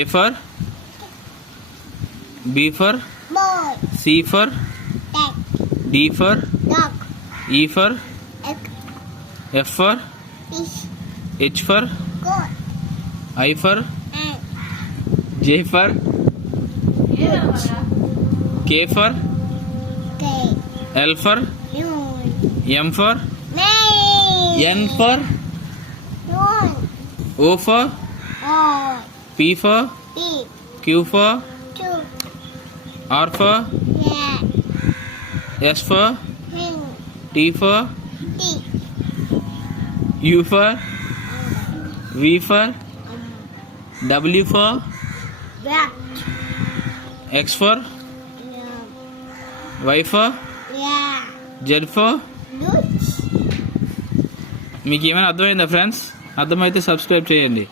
A for B for ball, C for cat, D for dog, E for egg, F for fish, H for goat, I for ant, J for K for cat, L for moon, M for man, N for one, O for ball, P for pig, Q for two, R for cat, S for hen, T for pig, U for V for W for rat, X for Y for yeah, Z for loot. మీకు ఏమైనా అర్థమైందా friends? అర్థమైతే subscribe చేయండి.